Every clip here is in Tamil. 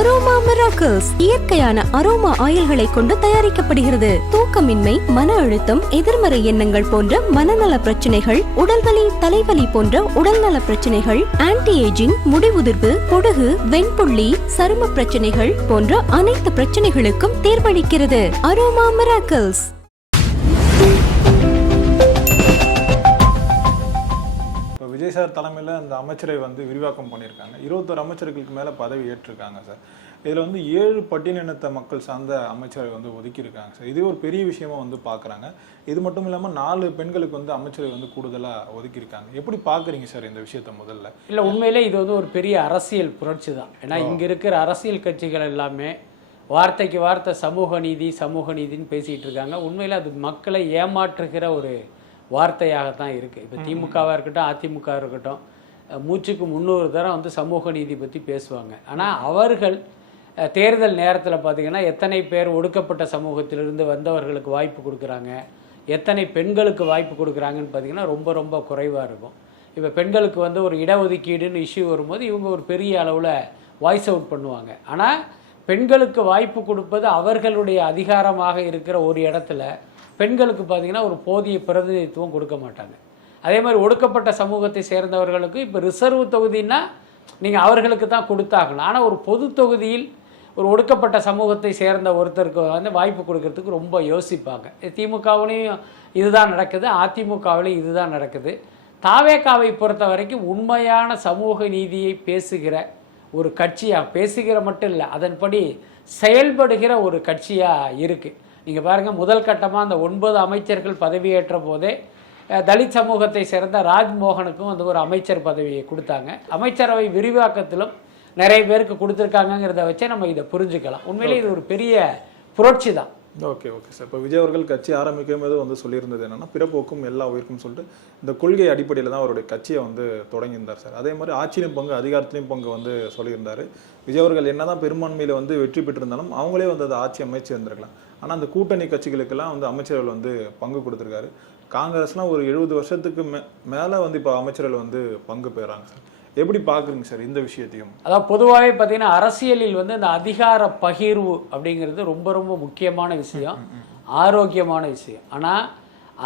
அரோமா மிராக்கிள்ஸ் இயற்கையான அரோமா ஆயில்களை கொண்டு தயாரிக்கப்படுகிறது. தூக்கமின்மை, மன அழுத்தம், எதிர்மறை எண்ணங்கள் போன்ற மனநல பிரச்சனைகள், உடல்வலி, தலைவலி போன்ற உடல்நல பிரச்சனைகள், ஆன்டி ஏஜிங், முடிவுதிர்வு, பொடுகு, வெண்புள்ளி, சரும பிரச்சனைகள் போன்ற அனைத்து பிரச்சனைகளுக்கும் தீர்வளிக்கிறது. Aroma miracles. விஜய் சார் தலைமையில் அந்த அமைச்சரை விரிவாக்கம் பண்ணியிருக்காங்க. 21 அமைச்சர்களுக்கு மேலே பதவி ஏற்றிருக்காங்க சார். இதில் 7 பட்டியலினத்த மக்கள் சார்ந்த அமைச்சரை ஒதுக்கியிருக்காங்க சார். இது ஒரு பெரிய விஷயமா பார்க்குறாங்க. இது மட்டும் இல்லாமல் 4 பெண்களுக்கு அமைச்சரை கூடுதலாக ஒதுக்கியிருக்காங்க. எப்படி பார்க்குறீங்க சார் இந்த விஷயத்தை? முதல்ல இல்லை, உண்மையிலே இது ஒரு பெரிய அரசியல் புரட்சி தான். ஏன்னா இங்கே இருக்கிற அரசியல் கட்சிகள் எல்லாமே வார்த்தைக்கு வார்த்தை சமூக நீதின்னு பேசிகிட்டு இருக்காங்க. உண்மையில் அது மக்களை ஏமாற்றுகிற ஒரு வார்த்தையாகத்தான் இருக்குது. இப்போ திமுகவாக இருக்கட்டும், அதிமுக இருக்கட்டும், மூச்சுக்கு 300 தரம் சமூக நீதி பற்றி பேசுவாங்க. ஆனால் அவர்கள் தேர்தல் நேரத்தில் பார்த்திங்கன்னா எத்தனை பேர் ஒடுக்கப்பட்ட சமூகத்திலிருந்து வந்தவர்களுக்கு வாய்ப்பு கொடுக்குறாங்க, எத்தனை பெண்களுக்கு வாய்ப்பு கொடுக்குறாங்கன்னு பார்த்திங்கன்னா ரொம்ப ரொம்ப குறைவாக இருக்கும். இப்போ பெண்களுக்கு ஒரு இடஒதுக்கீடுன்னு இஷ்யூ வரும்போது இவங்க ஒரு பெரிய அளவில் வாய்ஸ் அவுட் பண்ணுவாங்க. ஆனால் பெண்களுக்கு வாய்ப்பு கொடுப்பது அவர்களுடைய அதிகாரமாக இருக்கிற ஒரு இடத்துல பெண்களுக்கு பார்த்திங்கன்னா ஒரு போதிய பிரதிநிதித்துவம் கொடுக்க மாட்டாங்க. அதே மாதிரி ஒடுக்கப்பட்ட சமூகத்தை சேர்ந்தவர்களுக்கு இப்போ ரிசர்வ் தொகுதின்னா நீங்கள் அவர்களுக்கு தான் கொடுத்தாகணும். ஆனால் ஒரு பொது தொகுதியில் ஒரு ஒடுக்கப்பட்ட சமூகத்தை சேர்ந்த ஒருத்தருக்கு வாய்ப்பு கொடுக்கறதுக்கு ரொம்ப யோசிப்பாங்க. திமுகவிலையும் இதுதான் நடக்குது, அதிமுகவிலையும் இதுதான் நடக்குது. தாவேகாவை பொறுத்த வரைக்கும் உண்மையான சமூக நீதியை பேசுகிற ஒரு கட்சியாக, பேசுகிற மட்டும் இல்லை, அதன்படி செயல்படுகிற ஒரு கட்சியாக இருக்குது. நீங்கள் பாருங்கள், முதல் கட்டமாக அந்த 9 அமைச்சர்கள் பதவியேற்ற போதே தலித் சமூகத்தை சேர்ந்த ராஜ்மோகனுக்கும் ஒரு அமைச்சர் பதவியை கொடுத்தாங்க. அமைச்சரவை விரிவாக்கத்திலும் நிறைய பேருக்கு கொடுத்துருக்காங்கிறத வச்சே நம்ம இதை புரிஞ்சுக்கலாம். உண்மையிலே இது ஒரு பெரிய புரட்சி தான். Okay sir. இப்போ விஜய் அவர்கள் கட்சி ஆரம்பிக்கும் போது சொல்லியிருந்தது என்னன்னா, பிறப்போக்கும் எல்லா உயிருக்கும் சொல்லிட்டு இந்த கொள்கை அடிப்படையில் தான் அவருடைய கட்சியை தொடங்கியிருந்தார் சார். அதே மாதிரி ஆட்சியிலும் பங்கு, அதிகாரத்திலையும் பங்கு சொல்லியிருந்தார். விஜய் அவர்கள் என்னதான் பெரும்பான்மையில் வெற்றி பெற்றிருந்தாலும் அவங்களே அதை ஆட்சி அமைச்சு இருந்திருக்கலாம். ஆனால் அந்த கூட்டணி கட்சிகளுக்கெல்லாம் அமைச்சர்கள் பங்கு கொடுத்துருக்காரு. காங்கிரஸ்லாம் ஒரு 70 வருஷத்துக்கு மேலே இப்போ அமைச்சர்கள் பங்கு பெறாங்க சார். எப்படி பார்க்குறீங்க சார் இந்த விஷயத்தையும்? அதாவது பொதுவாகவே பார்த்தீங்கன்னா அரசியலில் இந்த அதிகார பகிர்வு அப்படிங்கிறது ரொம்ப ரொம்ப முக்கியமான விஷயம், ஆரோக்கியமான விஷயம். ஆனால்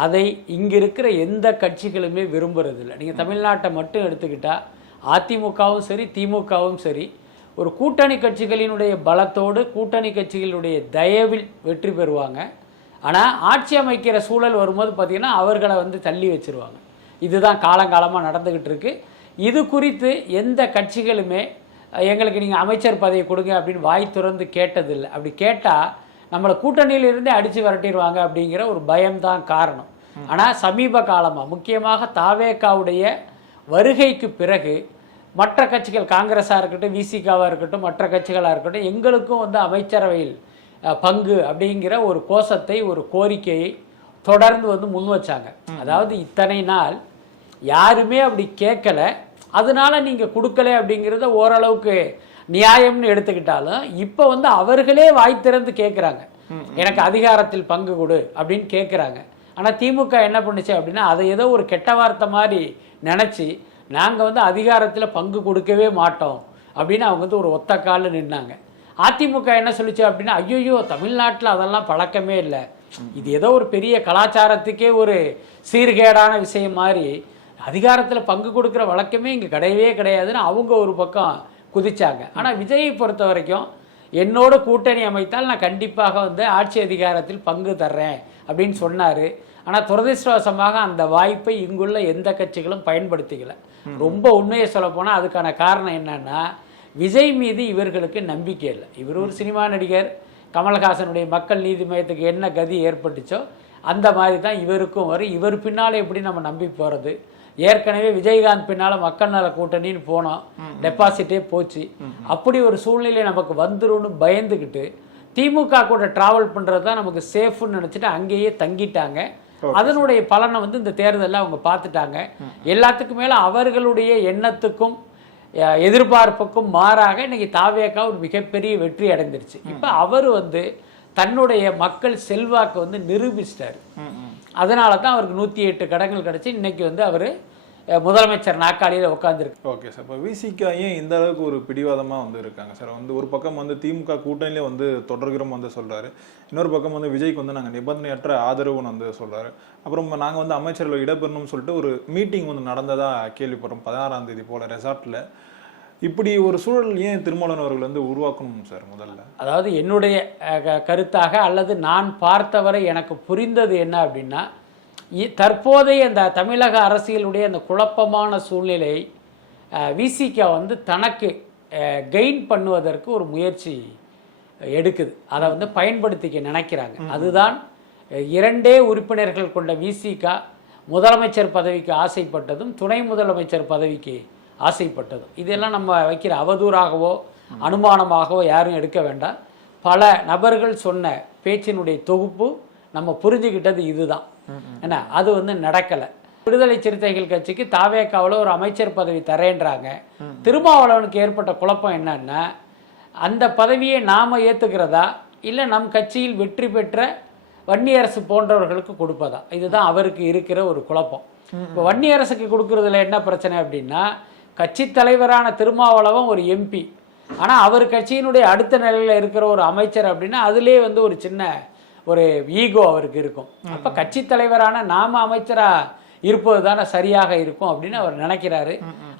அதை இங்கே இருக்கிற எந்த கட்சிகளுமே விரும்புறதில்லை. நீங்கள் தமிழ்நாட்டை மட்டும் எடுத்துக்கிட்டால் அதிமுகவும் சரி, திமுகவும் சரி, ஒரு கூட்டணி கட்சிகளினுடைய பலத்தோடு, கூட்டணி கட்சிகளுடைய தயவில் வெற்றி பெறுவாங்க. ஆனால் ஆட்சி அமைக்கிற சூழல் வரும்போது பார்த்திங்கன்னா அவர்களை தள்ளி வச்சுருவாங்க. இதுதான் காலங்காலமாக நடந்துக்கிட்டு இருக்கு. இது குறித்து எந்த கட்சிகளுமே எங்களுக்கு நீங்கள் அமைச்சர் பதவி கொடுங்க அப்படின்னு வாய் திறந்து கேட்டதில்லை. அப்படி கேட்டால் நம்மளை கூட்டணியிலிருந்தே அடித்து விரட்டிடுவாங்க அப்படிங்கிற ஒரு பயம்தான் காரணம். ஆனால் சமீப காலமாக முக்கியமாக தாவேகாவுடைய வருகைக்கு பிறகு மற்ற கட்சிகள், காங்கிரஸாக இருக்கட்டும், விசிகாவாக இருக்கட்டும், மற்ற கட்சிகளாக இருக்கட்டும், எங்களுக்கும் அமைச்சரவையில் பங்கு அப்படிங்கிற ஒரு கோஷத்தை, ஒரு கோரிக்கையை தொடர்ந்து முன் வச்சாங்க. அதாவது இத்தனை நாள் யாருமே அப்படி கேட்கல, அதனால நீங்கள் கொடுக்கல அப்படிங்கிறத ஓரளவுக்கு நியாயம்னு எடுத்துக்கிட்டாலும் இப்போ அவர்களே வாய் திறந்து கேட்குறாங்க, எனக்கு அதிகாரத்தில் பங்கு கொடு அப்படின்னு கேட்குறாங்க. ஆனால் திமுக என்ன பண்ணுச்சு அப்படின்னா அதை ஏதோ ஒரு கெட்ட வார்த்தை மாதிரி நினச்சி நாங்கள் அதிகாரத்தில் பங்கு கொடுக்கவே மாட்டோம் அப்படின்னு அவங்க ஒரு ஒத்த காலில் நின்னாங்க. அதிமுக என்ன சொல்லிச்சு அப்படின்னா, ஐயோ தமிழ்நாட்டில் அதெல்லாம் பழக்கமே இல்லை, இது ஏதோ ஒரு பெரிய கலாச்சாரத்துக்கே ஒரு சீர்கேடான விஷயம் மாதிரி, அதிகாரத்தில் பங்கு கொடுக்குற வழக்கமே இங்கே கிடையவே கிடையாதுன்னு அவங்க ஒரு பக்கம் குதிச்சாங்க. ஆனால் விஜயை பொறுத்த வரைக்கும் என்னோட கூட்டணி அமைத்தால் நான் கண்டிப்பாக ஆட்சி அதிகாரத்தில் பங்கு தர்றேன் அப்படின்னு சொன்னார். ஆனால் துரதிர்ஷ்டவசமாக அந்த வாய்ப்பை இங்குள்ள எந்த கட்சிகளும் பயன்படுத்திக்கல. ரொம்ப உண்மையை சொல்லப்போனால் அதுக்கான காரணம் என்னன்னா, விஜய் மீது இவர்களுக்கு நம்பிக்கை இல்லை. இவர் ஒரு சினிமா நடிகர். கமல்ஹாசனுடைய மக்கள் நீதி மையத்துக்கு என்ன கதி ஏற்பட்டுச்சோ அந்த மாதிரி தான் இவருக்கும் வரும். இவர் பின்னால் எப்படி நம்ம நம்பி போகிறது? ஏற்கனவே விஜயகாந்த் பின்னால் மக்கள் நல கூட்டணின்னு போனோம், டெபாசிட்டே போச்சு. அப்படி ஒரு சூழ்நிலை நமக்கு வந்துரும்னு பயந்துக்கிட்டு திமுக கூட டிராவல் பண்ணுறது தான் நமக்கு சேஃப்னு நினச்சிட்டு அங்கேயே தங்கிட்டாங்க. அதனுடைய பலனை இந்த தேர்தலில் அவங்க பார்த்துட்டாங்க. எல்லாத்துக்கும் மேலே அவர்களுடைய எண்ணத்துக்கும் எதிர்பார்ப்புக்கும் மாறாக இன்னைக்கு தாவேகா ஒரு மிகப்பெரிய வெற்றி அடைந்துருச்சு. இப்போ அவர் தன்னுடைய மக்கள் செல்வாக்கு நிரூபிச்சிட்டாரு. அதனால தான் அவருக்கு 108 கடங்கள் கிடச்சி இன்னைக்கு அவர் முதலமைச்சர் நாற்காலியில் உட்காந்துருக்கு. Okay sir. இப்போ விசிகா ஏன் இந்த அளவுக்கு ஒரு பிடிவாதமாக வந்து இருக்காங்க சார்? வந்து ஒரு பக்கம் வந்து திமுக கூட்டணியிலே வந்து தொடர்கிறோம் வந்து சொல்கிறாரு, இன்னொரு பக்கம் வந்து விஜய்க்கு வந்து நாங்கள் நிபந்தனையற்ற ஆதரவுன்னு வந்து சொல்கிறாரு. அப்புறம் நாங்கள் வந்து அமைச்சர்கள் இடம்பெறணும்னு சொல்லிட்டு ஒரு மீட்டிங் வந்து நடந்ததாக கேள்விப்படுறோம் 16ஆம் தேதி போல் ரெசார்ட்டில். இப்படி ஒரு சூழல் ஏன் திருமாவளவன் அவர்கள் வந்து உருவாக்கணும் சார்? முதல்ல அதாவது என்னுடைய கருத்தாக அல்லது நான் பார்த்தவரை எனக்கு புரிந்தது என்ன அப்படின்னா, தற்போதைய அந்த தமிழக அரசியலுடைய அந்த குழப்பமான சூழ்நிலை விசிகா வந்து தனக்கு கெயின் பண்ணுவதற்கு ஒரு முயற்சி எடுக்குது. அதை வந்து பயன்படுத்திக்க நினைக்கிறாங்க. அதுதான் 2 உறுப்பினர்கள் கொண்ட விசிகா முதலமைச்சர் பதவிக்கு ஆசைப்பட்டதும் துணை முதலமைச்சர் பதவிக்கு ஆசைப்பட்டதும். இதெல்லாம் நம்ம வைக்கிற அவதூறாகவோ அனுமானமாகவோ யாரும் எடுக்க வேண்டாம். பல நபர்கள் சொன்ன பேச்சினுடைய தொகுப்பு நம்ம புரிஞ்சுக்கிட்டது இதுதான். ஏன்னா அது வந்து நடக்கலை. விடுதலை சிறுத்தைகள் கட்சிக்கு தாவேக்காவில் ஒரு அமைச்சர் பதவி தரேன்றாங்க. திருமாவளவனுக்கு ஏற்பட்ட குழப்பம் என்னன்னா, அந்த பதவியை நாம் ஏற்றுக்கிறதா இல்லை நம் கட்சியில் வெற்றி பெற்ற வன்னியரசு போன்றவர்களுக்கு கொடுப்பதா, இதுதான் அவருக்கு இருக்கிற ஒரு குழப்பம். இப்போ வன்னியரசுக்கு கொடுக்கறதுல என்ன பிரச்சனை அப்படின்னா, கட்சி தலைவரான திருமாவளவன் ஒரு எம்பி, ஆனால் அவர் கட்சியினுடைய அடுத்த நிலையில் இருக்கிற ஒரு அமைச்சர் அப்படின்னா அதுலேயே வந்து ஒரு சின்ன ஒரு ஈகோ அவருக்கு இருக்கும். அப்போ கட்சி தலைவரான நாம அமைச்சராக இருப்பது தானே சரியாக இருக்கும் அப்படின்னு அவர் நினைக்கிறாரு.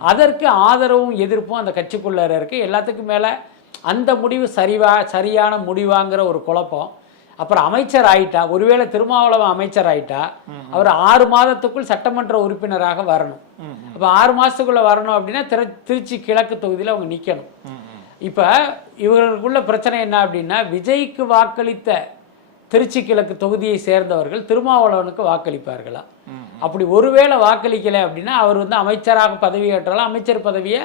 அதற்கு ஆதரவும் எதிர்ப்பும் அந்த கட்சிக்குள்ளே இருக்கு. எல்லாத்துக்கும் மேலே அந்த முடிவு சரியான முடிவாங்கிற ஒரு குழப்பம். அப்புறம் அமைச்சர் ஆயிட்டா, ஒருவேளை திருமாவளவன் அமைச்சர் ஆயிட்டா அவர் 6 மாதத்துக்குள் சட்டமன்ற உறுப்பினராக வரணும். அப்போ 6 மாதத்துக்குள்ளே வரணும் அப்படின்னா திருச்சி கிழக்கு தொகுதியில் அவங்க நிற்கணும். இப்போ இவர்களுக்குள்ள பிரச்சனை என்ன அப்படின்னா, விஜய்க்கு வாக்களித்த திருச்சி கிழக்கு தொகுதியை சேர்ந்தவர்கள் திருமாவளவனுக்கு வாக்களிப்பார்களா? அப்படி ஒருவேளை வாக்களிக்கலை அப்படின்னா அவர் வந்து அமைச்சராக பதவி ஏற்றாலும் அமைச்சர் பதவியை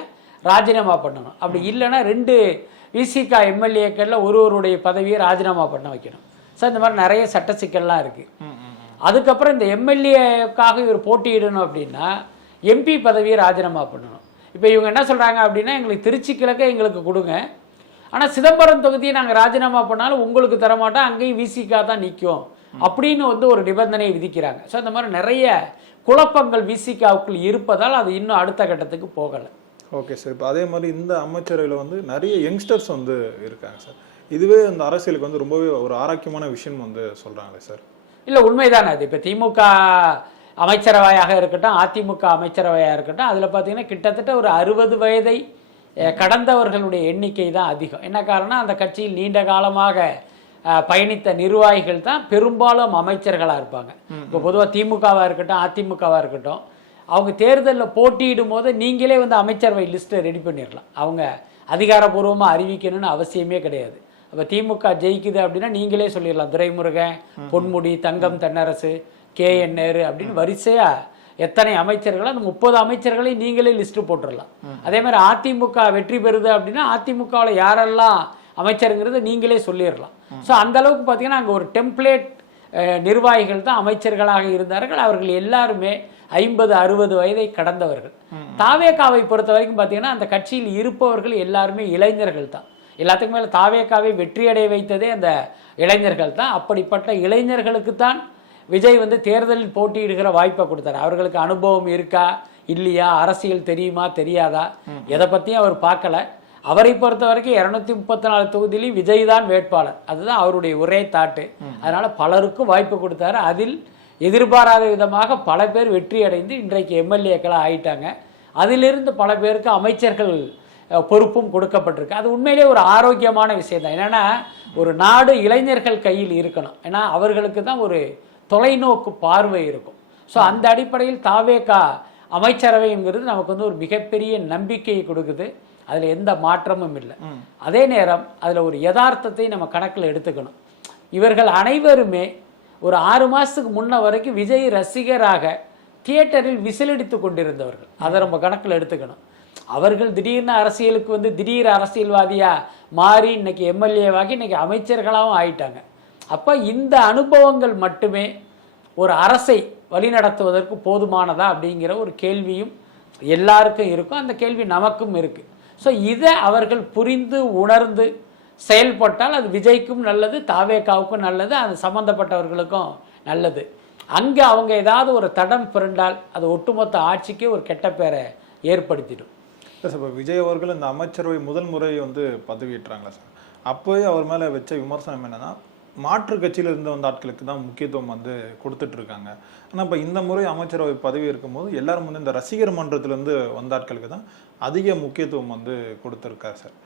ராஜினாமா பண்ணணும். அப்படி இல்லைன்னா 2 விசிகா எம்எல்ஏக்களில் ஒருவருடைய பதவியை ராஜினாமா பண்ண வைக்கணும். சார் இந்த மாதிரி நிறைய சட்ட சிக்கல்லாம் இருக்குது. அதுக்கப்புறம் இந்த எம்எல்ஏக்காக இவர் போட்டியிடணும் அப்படின்னா எம்பி பதவியை ராஜினாமா பண்ணணும். இப்போ இவங்க என்ன சொல்கிறாங்க அப்படின்னா, எங்களுக்கு திருச்சி கிழக்க எங்களுக்கு கொடுங்க, ஆனால் சிதம்பரம் தொகுதியை நாங்கள் ராஜினாமா பண்ணாலும் உங்களுக்கு தரமாட்டோம், அங்கேயும் விசிகா தான் நிற்கும் அப்படின்னு வந்து ஒரு நிபந்தனையை விதிக்கிறாங்க. ஸோ இந்த மாதிரி நிறைய குழப்பங்கள் விசிகாவுக்குள் இருப்பதால் அது இன்னும் அடுத்த கட்டத்துக்கு போகலை. Okay sir. இப்போ அதே மாதிரி இந்த அமைச்சரவையில் வந்து நிறைய யங்ஸ்டர்ஸ் வந்து இருக்காங்க சார். இதுவே அந்த அரசியலுக்கு வந்து ரொம்பவே ஒரு ஆரோக்கியமான விஷயம் வந்து சொல்கிறாங்களே சார்? இல்லை, உண்மைதானே அது. இப்போ திமுக அமைச்சரவையாக இருக்கட்டும், அதிமுக அமைச்சரவையாக இருக்கட்டும், அதில் பார்த்தீங்கன்னா கிட்டத்தட்ட ஒரு 60 வயதை கடந்தவர்களுடைய எண்ணிக்கை தான் அதிகம். என்ன காரணம், அந்த கட்சியில் நீண்ட காலமாக பயணித்த நிர்வாகிகள் தான் பெரும்பாலும் அமைச்சர்களாக இருப்பாங்க. இப்போ பொதுவாக திமுகவாக இருக்கட்டும் அதிமுகவாக இருக்கட்டும், அவங்க தேர்தலில் போட்டியிடும் போது நீங்களே வந்து அமைச்சரவை லிஸ்ட்டை ரெடி பண்ணிடலாம். அவங்க அதிகாரப்பூர்வமாக அறிவிக்கணும்னு அவசியமே கிடையாது. அப்போ திமுக ஜெயிக்குது அப்படின்னா நீங்களே சொல்லிடலாம், துரைமுருகன், பொன்முடி, தங்கம் தென்னரசு, KN நேரு அப்படின்னு வரிசையாக எத்தனை அமைச்சர்கள், அந்த 30 அமைச்சர்களை நீங்களே லிஸ்ட்டு போட்டுடலாம். அதே மாதிரி அதிமுக வெற்றி பெறுது அப்படின்னா அதிமுகவில் யாரெல்லாம் அமைச்சருங்கிறத நீங்களே சொல்லிடலாம். ஸோ அந்த அளவுக்கு பார்த்தீங்கன்னா அங்கே ஒரு டெம்ப்ளேட் நிர்வாகிகள் தான் அமைச்சர்களாக இருந்தார்கள். அவர்கள் எல்லாருமே 50-60 வயதை கடந்தவர்கள். தாவேகாவை பொறுத்த வரைக்கும் பார்த்தீங்கன்னா அந்த கட்சியில் இருப்பவர்கள் எல்லாருமே இளைஞர்கள் தான். எல்லாத்துக்கும் மேலே தாவேகாவை வெற்றியடைய வைத்ததே அந்த இளைஞர்கள் தான். அப்படிப்பட்ட இளைஞர்களுக்கு தான் விஜய் வந்து தேர்தலில் போட்டியிடுகிற வாய்ப்பை கொடுத்தாரு. அவர்களுக்கு அனுபவம் இருக்கா இல்லையா, அரசியல் தெரியுமா தெரியாதா, எதை பற்றியும் அவர் பார்க்கல. அவரை பொறுத்த வரைக்கும் 234 தொகுதியிலையும் விஜய் தான் வேட்பாளர், அதுதான் அவருடைய ஒரே தாட்டு. அதனால பலருக்கும் வாய்ப்பு கொடுத்தாரு. அதில் எதிர்பாராத விதமாக பல பேர் வெற்றி அடைந்து இன்றைக்கு எம்எல்ஏக்களாக ஆயிட்டாங்க. அதிலிருந்து பல பேருக்கு அமைச்சர்கள் பொறுப்பும் கொடுக்கப்பட்டிருக்கு. அது உண்மையிலே ஒரு ஆரோக்கியமான விஷயம் தான். என்னன்னா ஒரு நாடு இளைஞர்கள் கையில் இருக்கணும். ஏன்னா அவர்களுக்கு தான் ஒரு தொலைநோக்கு பார்வை இருக்கும். ஸோ அந்த அடிப்படையில் தாவேகா அமைச்சரவைங்கிறது நமக்கு வந்து ஒரு மிகப்பெரிய நம்பிக்கையை கொடுக்குது. அதில் எந்த மாற்றமும் இல்லை. அதே நேரம் அதில் ஒரு யதார்த்தத்தை நம்ம கணக்கில் எடுத்துக்கணும். இவர்கள் அனைவருமே ஒரு 6 மாதத்துக்கு முன்ன வரைக்கும் விஜய் ரசிகராக தியேட்டரில் விசிலடித்து கொண்டிருந்தவர்கள். அதை நம்ம கணக்கில் எடுத்துக்கணும். அவர்கள் திடீர்னு அரசியலுக்கு வந்து திடீர் அரசியல்வாதியாக மாறி இன்னைக்கு எம்எல்ஏவாகி இன்னைக்கு அமைச்சர்களாகவும் ஆயிட்டாங்க. அப்போ இந்த அனுபவங்கள் மட்டுமே ஒரு அரசை வழிநடத்துவதற்கு போதுமானதா அப்படிங்கிற ஒரு கேள்வியும் எல்லாருக்கும் இருக்கும். அந்த கேள்வி நமக்கும் இருக்குது. ஸோ இதை அவர்கள் புரிந்து உணர்ந்து செயல்பட்டால் அது விஜய்க்கும் நல்லது, தாவேகாவுக்கும் நல்லது, அது சம்மந்தப்பட்டவர்களுக்கும் நல்லது. அங்கே அவங்க ஏதாவது ஒரு தடம் பிறண்டால் அது ஒட்டுமொத்த ஆட்சிக்கே ஒரு கெட்ட பேரை ஏற்படுத்திடும். சார் இப்போ விஜய் அவர்கள் இந்த அமைச்சரவை முதல் முறை வந்து பதவியேற்றாங்களா சார், அப்போவே அவர் மேலே வச்ச விமர்சனம் என்னன்னா மாற்று கட்சியில் இருந்து வந்த ஆட்களுக்கு தான் முக்கியத்துவம் வந்து கொடுத்துட்டு இருக்காங்க. ஆனால் இப்போ இந்த முறை அமைச்சரவை பதவி இருக்கும்போது எல்லாரும் வந்து இந்த ரசிகர் மன்றத்திலேருந்து வந்த ஆட்களுக்கு தான் அதிக முக்கியத்துவம் வந்து கொடுத்துருக்காரு சார்.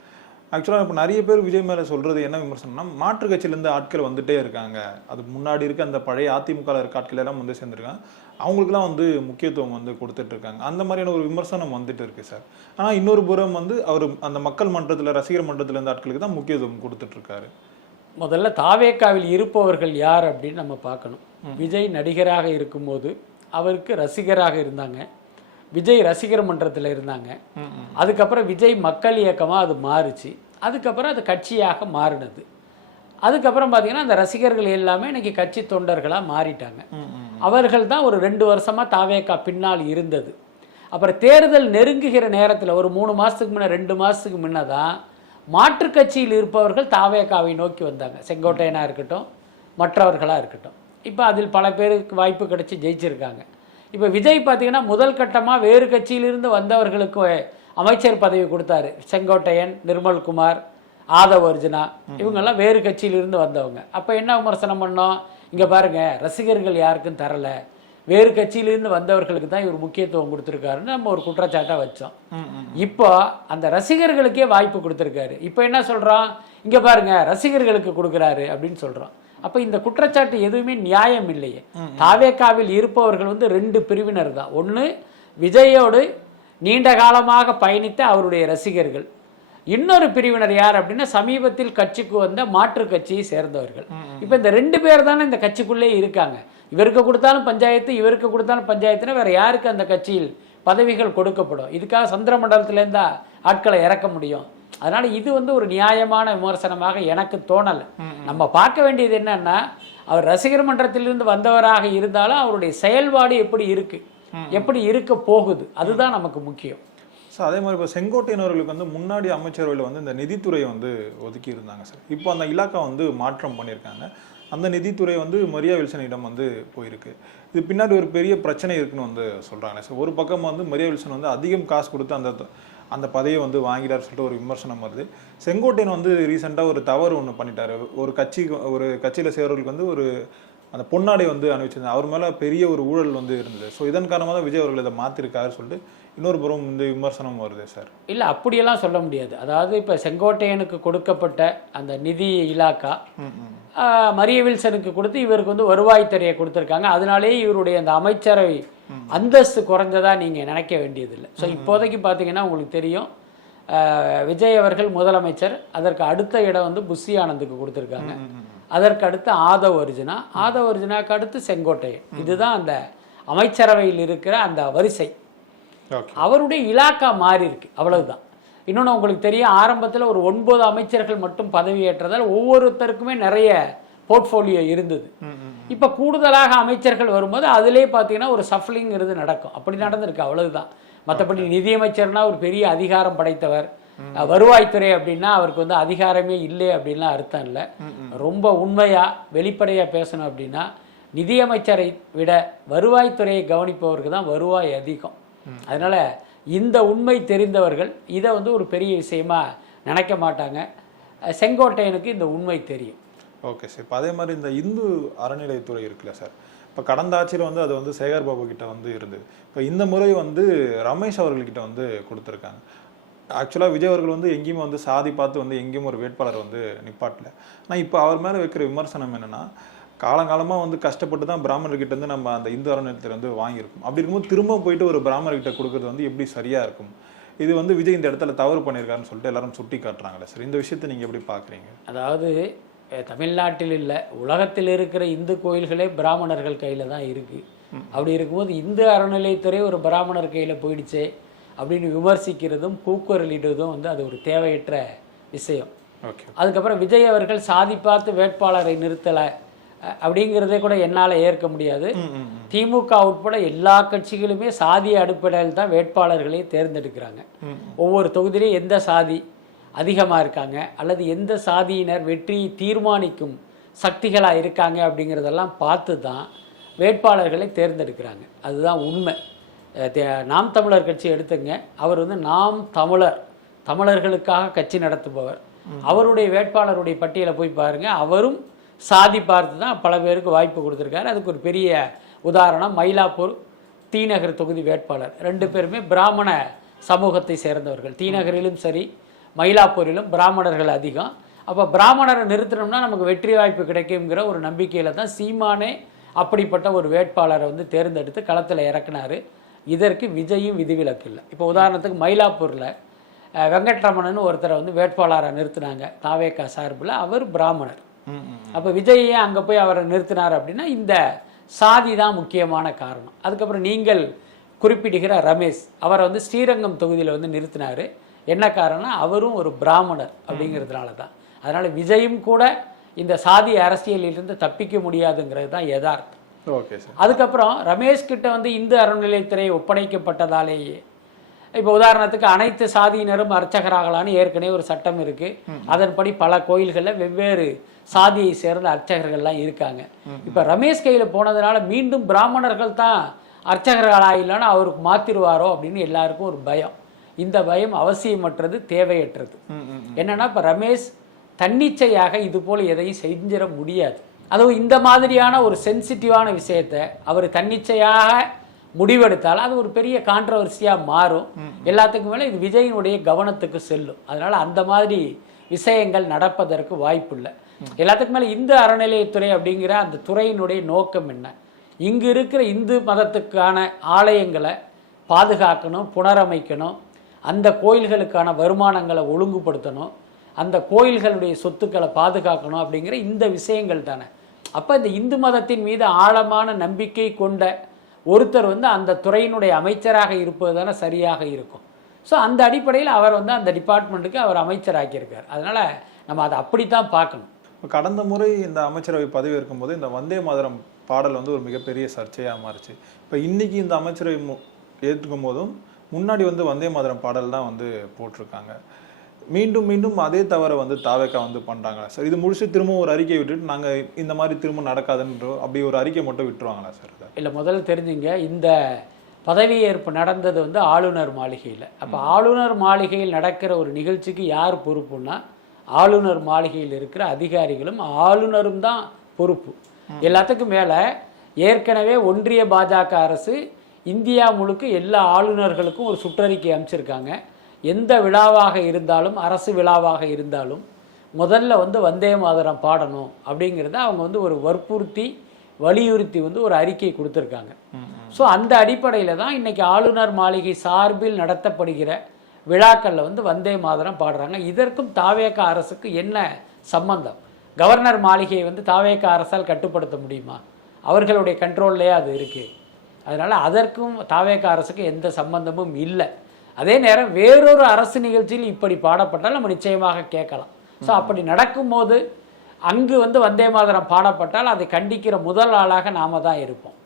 ஆக்சுவலாக இப்போ நிறைய பேர் விஜய் மேலே சொல்கிறது என்ன விமர்சனம்னா, மாற்று கட்சியிலேருந்து ஆட்கள் வந்துட்டே இருக்காங்க, அது முன்னாடி இருக்க அந்த பழைய அதிமுக இருக்க ஆட்கள் எல்லாம் வந்து சேர்ந்துருக்காங்க, அவங்களுக்குலாம் வந்து முக்கியத்துவம் வந்து கொடுத்துட்டு இருக்காங்க, அந்த மாதிரியான ஒரு விமர்சனம் வந்துட்டு இருக்கு சார். ஆனால் இன்னொரு புறம் வந்து அவர் அந்த மக்கள் மன்றத்தில் ரசிகர் மன்றத்தில் இருந்த ஆட்களுக்கு தான் முக்கியத்துவம் கொடுத்துட்டு இருக்காரு. முதல்ல தாவேக்காவில் இருப்பவர்கள் யார் அப்படின்னு நம்ம பார்க்கணும். விஜய் நடிகராக இருக்கும்போது அவருக்கு ரசிகராக இருந்தாங்க, விஜய் ரசிகர் மன்றத்தில் இருந்தாங்க. அதுக்கப்புறம் விஜய் மக்கள் இயக்கமாக அது மாறுச்சு, அதுக்கப்புறம் அது கட்சியாக மாறினது. அதுக்கப்புறம் பார்த்தீங்கன்னா அந்த ரசிகர்கள் எல்லாமே இன்னைக்கு கட்சி தொண்டர்களாக மாறிட்டாங்க. அவர்கள் தான் ஒரு 2 வருஷமாக தாவேக்கா பின்னால் இருந்தது. அப்புறம் தேர்தல் நெருங்குகிற நேரத்தில் ஒரு 3 மாதத்துக்கு முன்னே 2 மாதத்துக்கு முன்னே தான் மாற்று கட்சியில் இருப்பவர்கள் தாவேக்காவை நோக்கி வந்தாங்க. செங்கோட்டையனாக இருக்கட்டும், மற்றவர்களாக இருக்கட்டும். இப்போ அதில் பல பேருக்கு வாய்ப்பு கிடைச்சி ஜெயிச்சிருக்காங்க. இப்போ விஜய் பார்த்தீங்கன்னா முதல் கட்டமாக வேறு கட்சியிலிருந்து வந்தவர்களுக்கு அமைச்சர் பதவி கொடுத்தாரு. செங்கோட்டையன், நிர்மல்குமார், ஆதவ் அர்ஜுனா இவங்கெல்லாம் வேறு கட்சியிலிருந்து வந்தவங்க. அப்போ என்ன விமர்சனம் பண்ணோம், இங்கே பாருங்க ரசிகர்கள் யாருக்கும் தரல, வேறு கட்சியிலிருந்து வந்தவர்களுக்கு தான் இவர் முக்கியத்துவம் கொடுத்துருக்காருன்னு நம்ம ஒரு குற்றச்சாட்டை வச்சோம். இப்போ அந்த ரசிகர்களுக்கே வாய்ப்பு கொடுத்துருக்காரு. இப்போ என்ன சொல்கிறோம், இங்கே பாருங்க ரசிகர்களுக்கு கொடுக்குறாரு அப்படின்னு சொல்கிறோம். அப்போ இந்த குற்றச்சாட்டு எதுவுமே நியாயம் இல்லையே. தாவேக்காவில் இருப்பவர்கள் வந்து 2 பிரிவினர் தான். ஒன்று விஜயோடு நீண்ட காலமாக பயணித்த அவருடைய ரசிகர்கள், இன்னொரு பிரிவினர் யார் அப்படின்னா சமீபத்தில் கட்சிக்கு வந்த மாற்று கட்சியை சேர்ந்தவர்கள். இப்போ இந்த 2 பேர் தானே இந்த கட்சிக்குள்ளே இருக்காங்க. இவருக்கு கொடுத்தாலும் பஞ்சாயத்து, இவருக்கு கொடுத்தாலும் பஞ்சாயத்துனா வேற யாருக்கு அந்த கட்சியில் பதவிகள் கொடுக்கப்படும்? இதுக்காக சந்திரமண்டலத்திலேருந்தா ஆட்களை இறக்க முடியும்? அதனால இது வந்து ஒரு நியாயமான விமர்சனமாக எனக்கு தோணலை. நம்ம பார்க்க வேண்டியது என்னன்னா, அவர் ரசிகர் மன்றத்திலிருந்து வந்தவராக இருந்தாலும் அவருடைய செயல்பாடு எப்படி இருக்கு, எப்படி இருக்க போகுது, அதுதான் நமக்கு முக்கியம். சார் அதே மாதிரி இப்போ செங்கோட்டையனவர்களுக்கு வந்து முன்னாடி அமைச்சரவையில் வந்து இந்த நிதித்துறையை வந்து ஒதுக்கி இருந்தாங்க சார். இப்போ அந்த இலாக்கா வந்து மாற்றம் பண்ணியிருக்காங்க. அந்த நிதித்துறை வந்து மரியா வில்சனிடம் வந்து போயிருக்கு. இது பின்னாடி ஒரு பெரிய பிரச்சனை இருக்குன்னு வந்து சொல்கிறாங்க சார். ஒரு பக்கம் வந்து மரியா வில்சன் வந்து அதிகம் காசு கொடுத்து அந்த பதவியை வந்து வாங்கிட்டார் சொல்லிட்டு ஒரு விமர்சனம் வருது. செங்கோட்டையன் வந்து ரீசெண்டாக ஒரு தவறு ஒன்று பண்ணிட்டாரு. ஒரு கட்சியில் சேர்றவர்களுக்கு வந்து ஒரு அந்த பொன்னாடை வந்து அனுப்பிச்சிருந்தாங்க. அவர் மேலே பெரிய ஒரு ஊழல் வந்து இருந்தது. ஸோ இதன் காரணமாக தான் விஜய் அவர்கள் இதை மாற்றிருக்காரு சொல்லிட்டு இன்னொரு புறம் இந்த விமர்சனம் வருது சார். இல்லை அப்படியெல்லாம் சொல்ல முடியாது. அதாவது இப்போ செங்கோட்டையனுக்கு கொடுக்கப்பட்ட அந்த நிதி இலாக்கா மரிய வில்சனுக்கு கொடுத்து இவருக்கு வந்து வருவாய்த்துறையை கொடுத்துருக்காங்க. அதனாலேயே இவருடைய அந்த அமைச்சரவை அந்தஸ்து குறைஞ்சதா நீங்கள் நினைக்க வேண்டியதில்லை. ஸோ இப்போதைக்கு பார்த்தீங்கன்னா உங்களுக்கு தெரியும், விஜய் அவர்கள் முதலமைச்சர், அதற்கு அடுத்த இடம் வந்து புஷி ஆனந்துக்கு கொடுத்துருக்காங்க, அதற்கு அடுத்து ஆதவ் அர்ஜுனாக்கு அடுத்து செங்கோட்டையன். இதுதான் அந்த அமைச்சரவையில் இருக்கிற அந்த வரிசை. அவருடைய இலாக்கா மாறி இருக்கு, அவ்வளவுதான். இன்னொன்று உங்களுக்கு தெரியும், ஆரம்பத்தில் ஒரு 9 அமைச்சர்கள் மட்டும் பதவியேற்றதால் ஒவ்வொருத்தருக்குமே நிறைய போர்ட்ஃபோலியோ இருந்தது. இப்போ கூடுதலாக அமைச்சர்கள் வரும்போது அதிலே பார்த்தீங்கன்னா ஒரு சஃப்லிங்கிறது நடக்கும். அப்படி நடந்திருக்கு, அவ்வளவுதான். மற்றபடி நிதியமைச்சர்னா ஒரு பெரிய அதிகாரம் படைத்தவர், வருவாய்த்துறை அப்படின்னா அவருக்கு வந்து அதிகாரமே இல்லை அப்படின்லாம் அர்த்தம் இல்லை. ரொம்ப உண்மையாக வெளிப்படையாக பேசணும் அப்படின்னா நிதியமைச்சரை விட வருவாய்த்துறையை கவனிப்பவருக்கு தான் வருவாய் அதிகம். அதனால் இந்த உண்மை தெரிந்தவர்கள் இதை வந்து ஒரு பெரிய விஷயமா நினைக்க மாட்டாங்க. செங்கோட்டையனுக்கு இந்த உண்மை தெரியும். Okay sir. இப்போ அதே மாதிரி இந்த இந்து அறநிலையத்துறை இருக்குல்ல சார், இப்போ கடந்த ஆட்சியில் வந்து அது வந்து சேகர் பாபு கிட்ட வந்து இருந்தது. இப்போ இந்த முறை வந்து ரமேஷ் அவர்கள்கிட்ட வந்து கொடுத்துருக்காங்க. ஆக்சுவலாக விஜய் அவர்கள் வந்து எங்கேயுமே வந்து சாதி பார்த்து வந்து எங்கேயும் ஒரு வேட்பாளர் வந்து நிப்பாட்டல. ஆனால் இப்போ அவர் மேலே வைக்கிற விமர்சனம் என்னென்னா, காலங்காலமாக வந்து கஷ்டப்பட்டு தான் பிராமணர்கிட்ட இருந்து நம்ம அந்த இந்து அறநிலையத்தில் வந்து வாங்கியிருக்கோம். அப்படி இருக்கும்போது திரும்ப போயிட்டு ஒரு பிராமணர்கிட்ட கொடுக்கறது வந்து எப்படி சரியாக இருக்கும்? இது வந்து விஜய் இந்த இடத்துல தவறு பண்ணியிருக்காருன்னு சொல்லிட்டு எல்லாரும் சுட்டி காட்டுறாங்களே சார், இந்த விஷயத்தை நீங்கள் எப்படி பார்க்குறீங்க? அதாவது தமிழ்நாட்டில் இல்லை, உலகத்தில் இருக்கிற இந்து கோயில்களே பிராமணர்கள் கையில் தான் இருக்குது. அப்படி இருக்கும்போது இந்து அறநிலையத்துறை ஒரு பிராமணர் கையில் போயிடுச்சே அப்படின்னு விமர்சிக்கிறதும் கூக்குரலிடுவதும் வந்து அது ஒரு தேவையற்ற விஷயம். அதுக்கப்புறம் விஜய் அவர்கள் சாதி பார்த்து வேட்பாளரை நிறுத்தலை அப்படிங்கிறதே கூட என்னால் ஏற்க முடியாது. திமுக உட்பட எல்லா கட்சிகளுமே சாதிய அடிப்படையில் தான் வேட்பாளர்களை தேர்ந்தெடுக்கிறாங்க. ஒவ்வொரு தொகுதியிலையும் எந்த சாதி அதிகமாக இருக்காங்க அல்லது எந்த சாதியினர் வெற்றியை தீர்மானிக்கும் சக்திகளாக இருக்காங்க அப்படிங்கிறதெல்லாம் பார்த்து தான் வேட்பாளர்களை தேர்ந்தெடுக்கிறாங்க. அதுதான் உண்மை. நாம் தமிழர் கட்சி எடுத்துங்க, அவர் வந்து நாம் தமிழர்களுக்காக கட்சி நடத்துபவர். அவருடைய வேட்பாளருடைய பட்டியலை போய் பாருங்கள், அவரும் சாதி பார்த்து தான் பல பேருக்கு வாய்ப்பு கொடுத்துருக்காரு. அதுக்கு ஒரு பெரிய உதாரணம் மயிலாப்பூர் தீநகர் தொகுதி வேட்பாளர். 2 பேருமே பிராமண சமூகத்தை சேர்ந்தவர்கள். தீநகரிலும் சரி மயிலாப்பூரிலும் பிராமணர்கள் அதிகம். அப்போ பிராமணரை நிறுத்தினோம்னா நமக்கு வெற்றி வாய்ப்பு கிடைக்குங்கிற ஒரு நம்பிக்கையில் தான் சீமானே அப்படிப்பட்ட ஒரு வேட்பாளரை வந்து தேர்ந்தெடுத்து களத்தில் இறக்குனார். இதற்கு விஜயும் விதிவிலக்கு இல்லை. இப்போ உதாரணத்துக்கு மயிலாப்பூரில் வெங்கட்ரமணன் ஒருத்தரை வந்து வேட்பாளராக நிறுத்தினாங்க தாவேகா சார்பில். அவர் பிராமணர். அப்போ விஜயை அங்கே போய் அவரை நிறுத்தினார் அப்படின்னா இந்த சாதி தான் முக்கியமான காரணம். அதுக்கப்புறம் நீங்கள் குறிப்பிடுகிற ரமேஷ், அவரை வந்து ஸ்ரீரங்கம் தொகுதியில் வந்து நிறுத்தினார். என்ன காரணம்? அவரும் ஒரு பிராமணர் அப்படிங்கிறதுனால தான். அதனால் விஜயும் கூட இந்த சாதி அரசியலிலிருந்து தப்பிக்க முடியாதுங்கிறது தான் யதார்த்தம். Okay sir. அதுக்கப்புறம் ரமேஷ் கிட்ட வந்து இந்து அறநிலையத்துறை ஒப்படைக்கப்பட்டதாலேயே இப்போ உதாரணத்துக்கு அனைத்து சாதியினரும் அர்ச்சகராகலான்னு ஏற்கனவே ஒரு சட்டம் இருக்குது. அதன்படி பல கோயில்களில் வெவ்வேறு சாதியை சேர்ந்த அர்ச்சகர்கள்லாம் இருக்காங்க. இப்போ ரமேஷ் கையில் போனதுனால மீண்டும் பிராமணர்கள் தான் அர்ச்சகர்களாயில்லான்னு அவருக்கு மாற்றிடுவாரோ அப்படின்னு எல்லாருக்கும் ஒரு பயம். இந்த பயம் அவசியமற்றது, தேவையற்றது. என்னன்னா இப்போ ரமேஷ் தன்னிச்சையாக இது போல் எதையும் செஞ்சிட முடியாது. அதுவும் இந்த மாதிரியான ஒரு சென்சிட்டிவான விஷயத்தை அவர் தன்னிச்சையாக முடிவெடுத்தால் அது ஒரு பெரிய கான்ட்ரவர்சியாக மாறும். எல்லாத்துக்கும் மேலே இது விஜயினுடைய கவனத்துக்கு செல்லும். அதனால் அந்த மாதிரி விஷயங்கள் நடப்பதற்கு வாய்ப்பு இல்லை. எல்லாத்துக்கும் மேலே இந்து அறநிலையத்துறை அப்படிங்கிற அந்த துறையினுடைய நோக்கம் என்ன? இங்கு இருக்கிற இந்து மதத்துக்கான ஆலயங்களை பாதுகாக்கணும், புனரமைக்கணும், அந்த கோயில்களுக்கான வருமானங்களை ஒழுங்குபடுத்தணும், அந்த கோயில்களுடைய சொத்துக்களை பாதுகாக்கணும் அப்படிங்கிற இந்த விஷயங்கள் தானே. அப்போ இந்த இந்து மதத்தின் மீது ஆழமான நம்பிக்கை கொண்ட ஒருத்தர் வந்து அந்த துறையினுடைய அமைச்சராக இருப்பது தானே சரியாக இருக்கும். ஸோ அந்த அடிப்படையில் அவர் வந்து அந்த டிபார்ட்மெண்ட்டுக்கு அவர் அமைச்சராக்கியிருக்கார். அதனால் நம்ம அதை அப்படித்தான் பார்க்கணும். கடந்த முறை இந்த அமைச்சரவை பதவி இருக்கும்போது இந்த வந்தே மாதரம் பாடல் வந்து ஒரு மிகப்பெரிய சர்ச்சையாக மாறிச்சு. இப்போ இன்னைக்கு இந்த அமைச்சரவை ஏற்றுக்கும் போதும் முன்னாடி வந்து வந்தே மாதரம் பாடல் தான் வந்து போட்டிருக்காங்க. மீண்டும் மீண்டும் அதே தவிர வந்து தாவேக்கா வந்து பண்ணுறாங்களா சார்? இது முடிச்சு திரும்ப ஒரு அறிக்கை விட்டுட்டு நாங்கள் இந்த மாதிரி திரும்ப நடக்காதுன்ற அப்படி ஒரு அறிக்கை மட்டும் விட்டுருவாங்களா சார்? இல்லை, முதல்ல தெரிஞ்சுங்க, இந்த பதவியேற்பு நடந்தது வந்து ஆளுநர் மாளிகையில். அப்போ ஆளுநர் மாளிகையில் நடக்கிற ஒரு நிகழ்ச்சிக்கு யார் பொறுப்புன்னா ஆளுநர் மாளிகையில் இருக்கிற அதிகாரிகளும் ஆளுநரும் தான் பொறுப்பு. எல்லாத்துக்கும் மேலே ஏற்கனவே ஒன்றிய பாஜக அரசு இந்தியா முழுக்க எல்லா ஆளுநர்களுக்கும் ஒரு சுற்றறிக்கை அமைச்சிருக்காங்க. எந்த விழாவாக இருந்தாலும், அரசு விழாவாக இருந்தாலும் முதல்ல வந்து வந்தே மாதரம் பாடணும் அப்படிங்கிறத அவங்க வந்து ஒரு வலியுறுத்தி வந்து ஒரு அறிக்கை கொடுத்துருக்காங்க. ஸோ அந்த அடிப்படையில் தான் இன்றைக்கி ஆளுநர் மாளிகை சார்பில் நடத்தப்படுகிற விழாக்களில் வந்து வந்தே மாதரம் பாடுறாங்க. இதற்கும் தாவேகா அரசுக்கு என்ன சம்பந்தம்? கவர்னர் மாளிகையை வந்து தாவேகா அரசால் கட்டுப்படுத்த முடியுமா? அவர்களுடைய கண்ட்ரோல்லையே அது இருக்குது. அதனால் அதற்கும் தாவேகா அரசுக்கு எந்த சம்பந்தமும் இல்லை. அதே நேரம் வேறொரு அரசு நிகழ்ச்சியில் இப்படி பாடப்பட்டால் நம்ம நிச்சயமாக கேட்கலாம். ஸோ அப்படி நடக்கும்போது அங்கு வந்து வந்தே மாதரம் பாடப்பட்டால் அதை கண்டிக்கிற முதல் ஆளாக நாம தான் இருப்போம்.